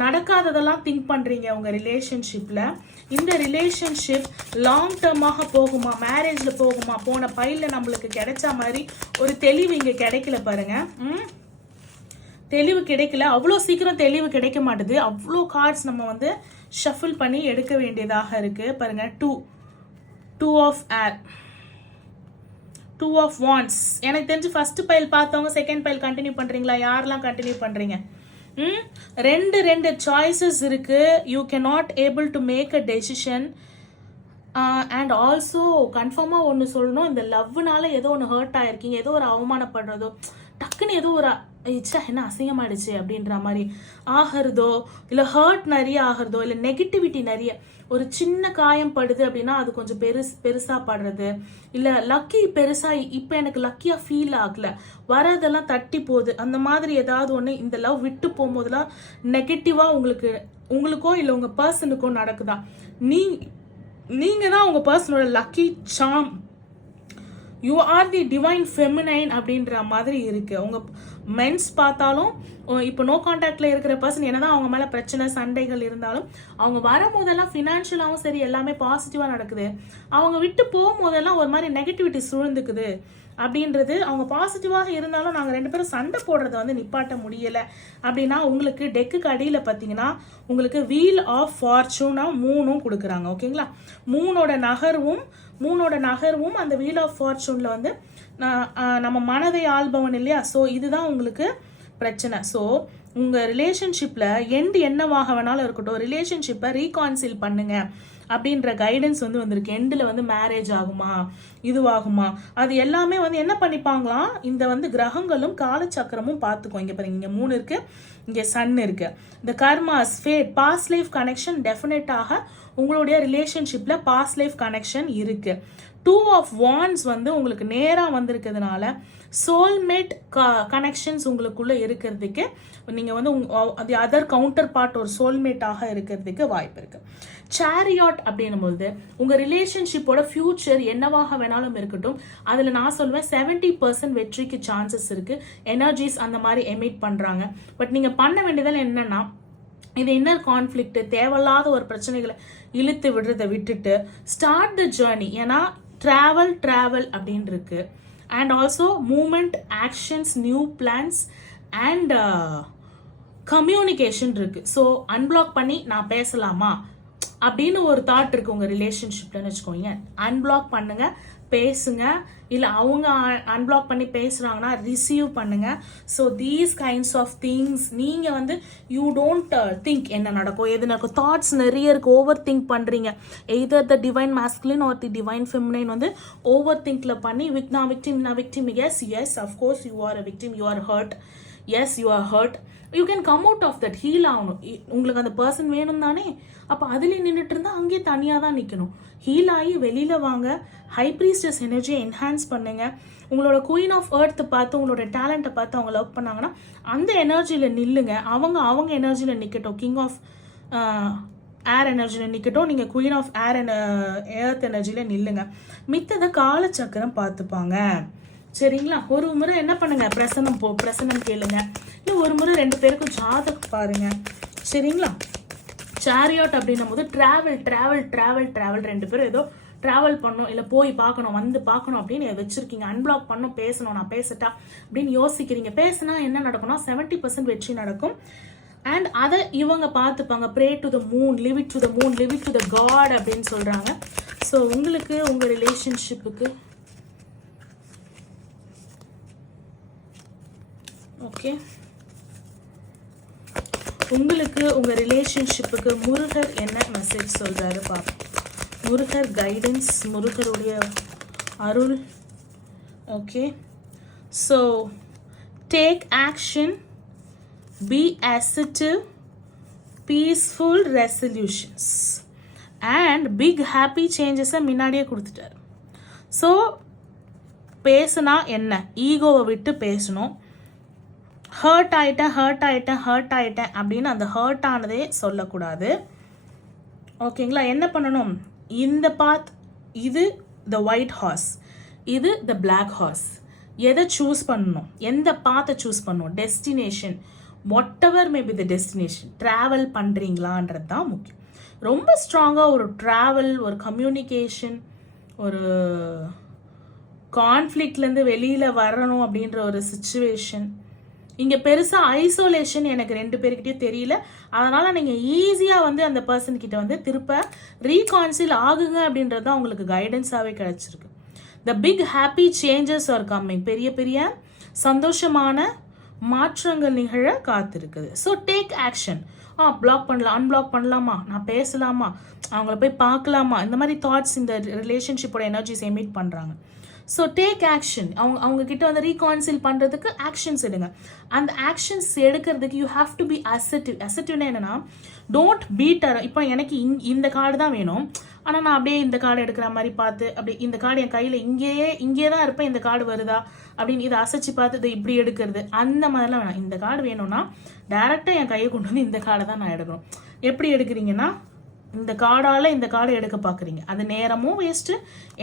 நடக்காததெல்லாம் திங்க் பண்ணுறீங்க உங்கள் ரிலேஷன்ஷிப்பில். இந்த ரிலேஷன்ஷிப் லாங் டேர்மாக போகுமா, மேரேஜில் போகுமா, போன பைலில் நம்மளுக்கு கிடைச்ச மாதிரி ஒரு தெளிவு இங்கே கிடைக்கல பாருங்க. தெளிவு கிடைக்கல, அவ்வளோ சீக்கிரம் தெளிவு கிடைக்க மாட்டுது. அவ்வளோ கார்ட்ஸ் நம்ம வந்து ஷஃபில் பண்ணி எடுக்க வேண்டியதாக இருக்குது பாருங்க. 2 of Air, 2 of Wands. எனக்கு தெரிஞ்சு ஃபர்ஸ்ட் பைல் பார்த்தவங்க செகண்ட் பைல் கண்டினியூ பண்ணுறீங்களா? யாரெல்லாம் கண்டினியூ பண்ணுறீங்க? ரெண்டு சாய்ஸஸ் இருக்கு. You can not able to make a decision. And also கன்ஃபார்மாக ஒன்று சொல்லணும், இந்த லவ்னால ஏதோ ஒன்று ஹர்ட் ஆயிருக்கீங்க, ஏதோ ஒரு அவமானப்படுறதோ, டக்குன்னு ஏதோ ஒரு என்ன அசிங்கமாயிடுச்சு அப்படின்ற மாதிரி ஆகிறதோ, இல்லை ஹர்ட் நிறைய ஆகிறதோ, இல்லை நெகட்டிவிட்டி நிறைய, ஒரு சின்ன காயம் படுது அப்படின்னா அது கொஞ்சம் பெருசாக படுறது, இல்லை லக்கி பெருசாக இப்போ எனக்கு லக்கியாக ஃபீல் ஆகலை, வரதெல்லாம் தட்டி போகுது, அந்த மாதிரி ஏதாவது ஒன்று இந்த லவ் விட்டு போகும்போதெல்லாம் நெகட்டிவாக உங்களுக்கோ இல்லை உங்கள் பர்சனுக்கோ நடக்குதா? நீங்கள் தான் உங்கள் பர்சனோட lucky charm. You are the divine feminine அப்படின்ற மாதிரி இருக்கு. உங்க மென்ஸ் பார்த்தாலும் இப்போ நோ கான்டாக்ட்ல இருக்கிற பர்சன் என்னதான் அவங்க மேல பிரச்சனை சண்டைகள் இருந்தாலும் அவங்க வரும்போதெல்லாம் ஃபினான்ஷியலாகவும் சரி எல்லாமே பாசிட்டிவா நடக்குது. அவங்க விட்டு போகும்போதெல்லாம் ஒரு மாதிரி நெகட்டிவிட்டி சூழ்ந்துக்குது அப்படின்றது. அவங்க பாசிட்டிவாக இருந்தாலும் நாங்கள் 2 பேரும் சண்டை போடுறத வந்து நிப்பாட்ட முடியலை அப்படின்னா உங்களுக்கு டெக்குக்கு அடியில் பார்த்தீங்கன்னா உங்களுக்கு வீல் ஆஃப் ஃபார்ச்சூனா 3 கொடுக்குறாங்க. ஓகேங்களா, 3 நகர்வும் அந்த வீல் ஆஃப் ஃபார்ச்சூனில் வந்து நம்ம மனதை ஆள்பவன் இல்லையா. ஸோ இதுதான் உங்களுக்கு பிரச்சனை. ஸோ உங்கள் ரிலேஷன்ஷிப்பில் எண்ட் என்னவாக வேணாலும் இருக்கட்டும், ரிலேஷன்ஷிப்பை ரீகான்சில் பண்ணுங்க அப்படின்ற கைடன்ஸ் வந்து வந்திருக்கு. எண்டில் வந்து மேரேஜ் ஆகுமா இதுவாகுமா அது எல்லாமே வந்து என்ன பண்ணிப்பாங்களாம், இந்த வந்து கிரகங்களும் காலச்சக்கரமும் பார்த்துக்கோ. இங்கே பாருங்க, இங்கே 3 இருக்கு, இங்கே சன் இருக்கு. இந்த கர்மாஸ் ஃபேட் பாஸ்ட் லைஃப் கனெக்ஷன் டெஃபினட்டாக உங்களுடைய ரிலேஷன்ஷிப்பில் பாஸ்ட் லைஃப் கனெக்ஷன் இருக்கு. 2 ஆஃப் வாண்ட்ஸ் வந்து உங்களுக்கு நேராக வந்திருக்கிறதுனால சோல்மேட் கனெக்ஷன்ஸ் உங்களுக்குள்ள இருக்கிறதுக்கு நீங்கள் வந்து அது அதர் கவுண்டர் பார்ட் ஒரு சோல்மேட்டாக இருக்கிறதுக்கு வாய்ப்பு இருக்கு. சேரியாட் அப்படின்னும் போது உங்கள் ரிலேஷன்ஷிப்போட ஃபியூச்சர் என்னவாக வேணாலும் இருக்கட்டும், அதில் நான் சொல்லுவேன் 70% வெற்றிக்கு சான்சஸ் இருக்கு. எனர்ஜிஸ் அந்த மாதிரி எமிட் பண்ணுறாங்க. பட் நீங்கள் பண்ண வேண்டியதில் என்னன்னா, இது இன்னர் கான்ஃப்ளிக்ட் தேவையில்லாத ஒரு பிரச்சனைகளை இழுத்து விடுறதை விட்டுட்டு ஸ்டார்ட் த ஜேர்னி. ஏன்னா ட்ராவல் அப்படின்னு இருக்கு. And also moment, actions, new plans and communication இருக்கு. ஸோ அன்பிளாக் பண்ணி நான் பேசலாமா அப்படின்னு ஒரு தாட் இருக்கு உங்க ரிலேஷன்ஷிப்லன்னு வச்சுக்கோங்க. அன்பிளாக் பண்ணுங்க, பேசுங்க. இல்லை அவங்க அன்பிளாக் பண்ணி பேசுறாங்கன்னா ரிசீவ் பண்ணுங்க. So these kinds of things நீங்கள் வந்து யூ டோன்ட் திங்க் என்ன நடக்கும் எது நடக்கும். தாட்ஸ் நிறைய இருக்கு, ஓவர் திங்க் பண்றீங்க. Either the divine masculine or the divine feminine வந்து ஓவர் திங்க்ல பண்ணி நான் victim yes of course you are a victim, you are hurt, yes you are hurt, you can come out of that, heal ஆகணும். உங்களுக்கு அந்த person வேணும் தானே, அப்போ அதுலேயே நின்றுட்டு இருந்தால் அங்கேயே தனியாக தான் நிற்கணும். ஹீல் ஆகி வெளியில் வாங்க, ஹை ப்ரீஸ்டஸ் எனர்ஜியை என்ஹான்ஸ் பண்ணுங்க. உங்களோட குயின் ஆஃப் எர்த் பார்த்து உங்களோட டேலண்ட்டை பார்த்து அவங்க லவ் பண்ணாங்கன்னா அந்த எனர்ஜியில் நில்லுங்க. அவங்க எனர்ஜியில் நிற்கட்டும், கிங் ஆஃப் ஏர் எனர்ஜியில் நிற்கட்டும், நீங்கள் குயின் ஆஃப் எர்த் எனர்ஜியில் நில்லுங்க. மித்ததை காலச்சக்கரம் பார்த்துப்பாங்க. சரிங்களா, ஒரு முறை என்ன பண்ணுங்க, பிரசனம் கேளுங்க. இல்லை ஒரு முறை 2 பேருக்கும் ஜாதகம் பாருங்க. சரிங்களா, சேரியாட் அப்படின்னும் போது டிராவல் 2 பேரும் ஏதோ டிராவல் பண்ணணும், இல்லை போய் பார்க்கணும், வந்து பார்க்கணும் அப்படின்னு வச்சிருக்கீங்க. அன்பிளாக் பண்ணும், பேசணும், நான் பேசட்டா அப்படின்னு யோசிக்கிறீங்க. பேசினா என்ன நடக்கும்னா 70% வெற்றி நடக்கும். அண்ட் அதை இவங்க பார்த்துப்பாங்க. Pray to the moon, leave it to the moon, leave it to the god அப்படின்னு சொல்றாங்க. ஸோ உங்களுக்கு உங்கள் ரிலேஷன்ஷிப்புக்கு ஓகே, உங்களுக்கு உங்க ரிலேஷன்ஷிப்புக்கு முருகர் என்ன மெசேஜ் சொல்றாரு பாப்போம். முருகர் கைடன்ஸ், முருகருடைய அருள். Okay, so take action, be assertive, peaceful resolutions and big happy சேஞ்சஸை முன்னாடியே கொடுத்துட்டாரு. ஸோ பேசுனா என்ன, ஈகோவை விட்டு பேசணும். ஹர்ட் ஆயிட்டேன் அப்படின்னு அந்த ஹர்ட் ஆனதே சொல்லக்கூடாது. ஓகேங்களா, என்ன பண்ணணும், இந்த பாத், இது த ஒயிட் ஹார்ஸ், இது த பிளாக் ஹார்ஸ். எதை சூஸ் பண்ணணும், எந்த பாத்தை சூஸ் பண்ணணும், destination whatever may be the destination, travel பண்ணுறீங்களான்றது தான் முக்கியம். ரொம்ப ஸ்ட்ராங்காக ஒரு ட்ராவல், ஒரு கம்யூனிகேஷன், ஒரு கான்ஃப்ளிக்ட்லேருந்து வெளியில் வரணும் அப்படின்ற ஒரு சுச்சுவேஷன். இங்கே பெருசாக ஐசோலேஷன் எனக்கு 2 பேர்கிட்டயும் தெரியல. அதனால் நீங்கள் ஈஸியாக வந்து அந்த பர்சன் கிட்ட வந்து திருப்ப ரீகான்சில் ஆகுங்க அப்படின்றது தான் உங்களுக்கு கைடன்ஸாகவே கிடைச்சிருக்கு. The big happy changes are coming, பெரிய சந்தோஷமான மாற்றங்கள் நிகழ காத்திருக்குது. So take action. பிளாக் பண்ணலாம், அன்பிளாக் பண்ணலாமா, நான் பேசலாமா, அவங்கள போய் பார்க்கலாமா, இந்த மாதிரி தாட்ஸ் இந்த ரிலேஷன்ஷிப்போட எனர்ஜிஸ் எமிட் பண்ணுறாங்க. So take action. அவங்க கிட்ட வந்து ரீகான்சில் பண்ணுறதுக்கு ஆக்ஷன்ஸ் எடுங்க. அந்த ஆக்ஷன்ஸ் எடுக்கிறதுக்கு யூ ஹாவ் டு பி அசட்டிவ்னா என்னன்னா, டோன்ட் பீட். இப்போ எனக்கு இந்த கார்டு தான் வேணும், ஆனால் நான் அப்படியே இந்த கார்டு எடுக்கிற மாதிரி பார்த்து, அப்படி இந்த கார்டு என் கையில் இங்கே தான் இருப்பேன், இந்த கார்டு வருதா அப்படின்னு இதை அசைச்சு பார்த்து இதை இப்படி எடுக்கிறது, அந்த மாதிரிலாம் வேணாம். இந்த கார்டு வேணும்னா டேரெக்டாக என் கையை கொண்டு வந்து இந்த கார்டை தான் நான் எடுக்கணும். எப்படி எடுக்கிறீங்கன்னா, இந்த கார்டால் இந்த கார்டை எடுக்க பார்க்குறீங்க, அது நேரமும் வேஸ்ட்டு,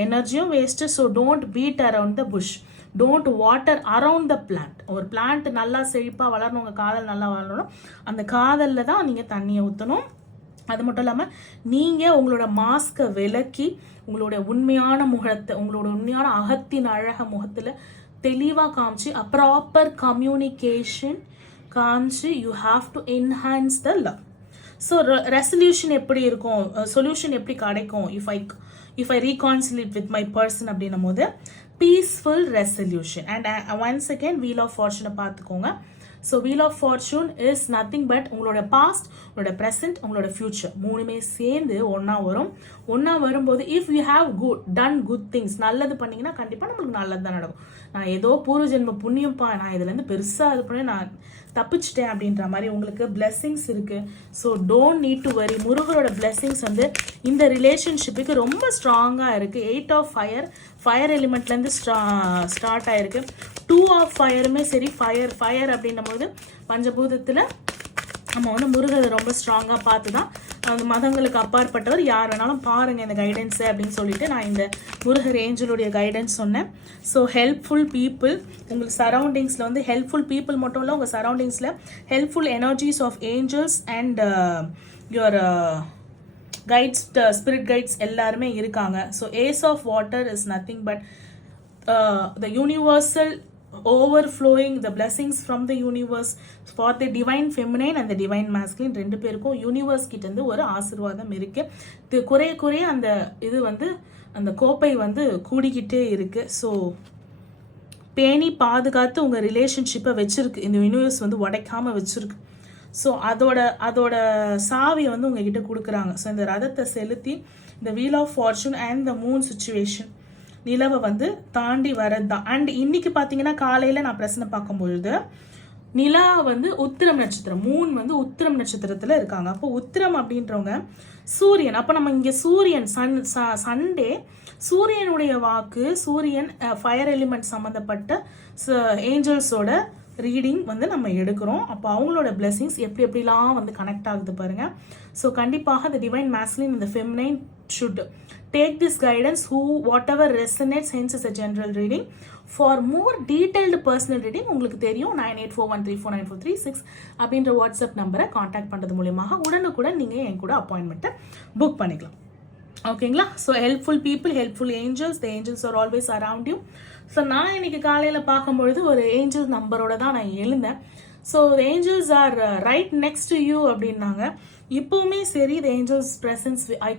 எனர்ஜியும் waste. So don't beat around the bush, don't water around the plant. ஒரு பிளான்ட் நல்லா செழிப்பாக வளரணும், உங்கள் காதல் நல்லா வளரணும், அந்த காதலில் தான் நீங்கள் தண்ணியை ஊற்றணும். அது மட்டும் இல்லாமல் நீங்கள் உங்களோட மாஸ்கை விலக்கி உங்களோட உண்மையான முகத்தை, உங்களோட உண்மையான அகத்தின் அழக முகத்தில் தெளிவாக காமிச்சு ப்ராப்பர் கம்யூனிகேஷன் காமிச்சு you have to enhance the love. So resolution எப்படி இருக்கும், சொல்யூஷன் எப்படி கிடைக்கும், if I reconcile with my person அப்படின்னும் போது peaceful resolution. And once again wheel of ஃபார்ச்சூனை பார்த்துக்கோங்க. So wheel of fortune is nothing but உங்களோட பாஸ்ட், உங்களோட ப்ரெசென்ட், உங்களோட ஃபியூச்சர் மூணுமே சேர்ந்து ஒன்றா வரும். ஒன்றா வரும்போது if you have done good things, நல்லது பண்ணிங்கன்னா கண்டிப்பாக நம்மளுக்கு நல்லது தான் நடக்கும். நான் ஏதோ பூர்வ ஜென்ம புண்ணியம்ப்பா, நான் இதுலேருந்து பெருசாக இது பண்ணி நான் தப்பிச்சிட்டேன் அப்படின்ற மாதிரி உங்களுக்கு பிளெஸ்ஸிங்ஸ் இருக்குது. So don't need to worry. முருகரோட blessings வந்து இந்த ரிலேஷன்ஷிப்புக்கு ரொம்ப ஸ்ட்ராங்காக இருக்குது. 8 ஆஃப் ஃபயர் எலிமெண்ட்லேருந்து ஸ்டார்ட் ஆகிருக்கு. 2 ஆஃப் ஃபயருமே சரி, ஃபயர் அப்படின்னும் போது பஞ்சபூதத்தில் நம்ம வந்து முருகரை ரொம்ப ஸ்ட்ராங்காக பார்த்து தான், அந்த மதங்களுக்கு அப்பாற்பட்டவர், யார் வேணாலும் பாருங்கள் இந்த கைடன்ஸு அப்படின்னு சொல்லிட்டு நான் இந்த முருகர் ஏஞ்சலுடைய கைடன்ஸ் சொன்னேன். ஸோ ஹெல்ப்ஃபுல் பீப்புள், உங்களுக்கு சரௌண்டிங்ஸில் வந்து ஹெல்ப்ஃபுல் பீப்புள் மட்டும் இல்லை, உங்கள் சரௌண்டிங்ஸில் helpful energies of angels and your guides, spirit guides எல்லாருமே இருக்காங்க. So ace of water is nothing but the universal overflowing the blessings from the universe for the divine feminine and the divine masculine. ரெண்டு பேருக்கும் universe கிட்ட இருந்து ஒரு ஆசீர்வாதம் இருக்கு. இது குறைய அந்த இது வந்து அந்த கோப்பை வந்து கூடிக்கிட்டே இருக்கு. ஸோ பேணி பாதுகாத்து உங்கள் ரிலேஷன்ஷிப்பை வச்சிருக்கு இந்த யூனிவர்ஸ் வந்து உடைக்காமல் வச்சிருக்கு. ஸோ அதோட சாவியை வந்து உங்ககிட்ட கொடுக்குறாங்க. ஸோ இந்த ரதத்தை செலுத்தி இந்த wheel of fortune and the moon situation நிலவை வந்து தாண்டி வரது தான். அண்ட் இன்னைக்கு பார்த்தீங்கன்னா காலையில் நான் பிரச்சனை பார்க்கும்பொழுது நிலா வந்து உத்திரம் நட்சத்திரம், மூன் வந்து உத்திரம் நட்சத்திரத்தில் இருக்காங்க. அப்போ உத்திரம் அப்படின்றவங்க சூரியன். அப்போ நம்ம இங்கே சூரியன் சண்டே சூரியனுடைய வாக்கு, சூரியன் ஃபயர் எலிமெண்ட் சம்மந்தப்பட்ட ஏஞ்சல்ஸோட ரீடிங் வந்து நம்ம எடுக்கிறோம். அப்போ அவங்களோட பிளெஸிங்ஸ் எப்படிலாம் வந்து கனெக்ட் ஆகுது பாருங்கள். ஸோ கண்டிப்பாக the divine masculine and the feminine should take this guidance whatever resonates, hence is a general reading. For more detailed personal reading உங்களுக்கு தெரியும் 9841349436 அப்படின்ற வாட்ஸ்அப் நம்பரை காண்டாக்ட் பண்ணுறது மூலியமாக உடனுக்குடன் நீங்கள் என் கூட அப்பாயின்மெண்ட்டை புக் பண்ணிக்கலாம். ஓகேங்களா? So helpful people, helpful angels, the angels are always around you. So நான் இன்னைக்கு காலையில் பார்க்கும்பொழுது ஒரு ஏஞ்சல் நம்பரோட தான் நான் எழுந்தேன். So angels are right next to you அப்படின்னாங்க. இப்போவுமே சரி, the angels presence we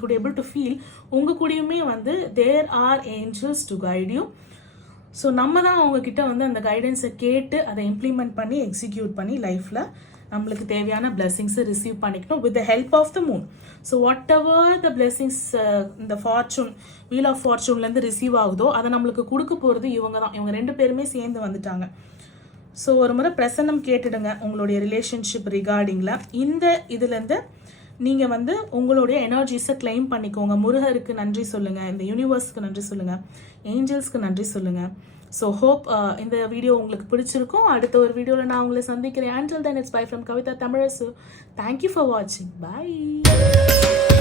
could able to feel உங்கள் கூடயுமே வந்து there are angels to guide you. So நம்ம தான் அவங்கக்கிட்ட வந்து அந்த கைடன்ஸை கேட்டு அதை இம்ப்ளிமெண்ட் பண்ணி எக்ஸிக்யூட் பண்ணி லைஃப்பில் நம்மளுக்கு தேவையான பிளெஸிங்ஸை ரிசீவ் பண்ணிக்கணும் with the help of the moon. So whatever the blessings இந்த ஃபார்ச்சூன் வீல் ஆஃப் ஃபார்ச்சூன்லேருந்து ரிசீவ் ஆகுதோ அதை நம்மளுக்கு கொடுக்க போகிறது இவங்க தான். இவங்க ரெண்டு பேருமே சேர்ந்து வந்துட்டாங்க. ஸோ ஒரு முறை பிரசன்னம் கேட்டுடுங்க உங்களுடைய ரிலேஷன்ஷிப் ரிகார்டிங்கில். இந்த இதுலேருந்து நீங்கள் வந்து உங்களுடைய எனர்ஜிஸை கிளைம் பண்ணிக்கோங்க. முருகருக்கு நன்றி சொல்லுங்கள், இந்த யூனிவர்ஸ்க்கு நன்றி சொல்லுங்கள், ஏஞ்சல்ஸ்க்கு நன்றி சொல்லுங்கள். ஸோ ஹோப் இந்த வீடியோ உங்களுக்கு பிடிச்சிருக்கும். அடுத்த ஒரு வீடியோவில் நான் உங்களை சந்திக்கிறேன். Until then, it's bye from Kavita Tamarasu. Thank you for watching. Bye.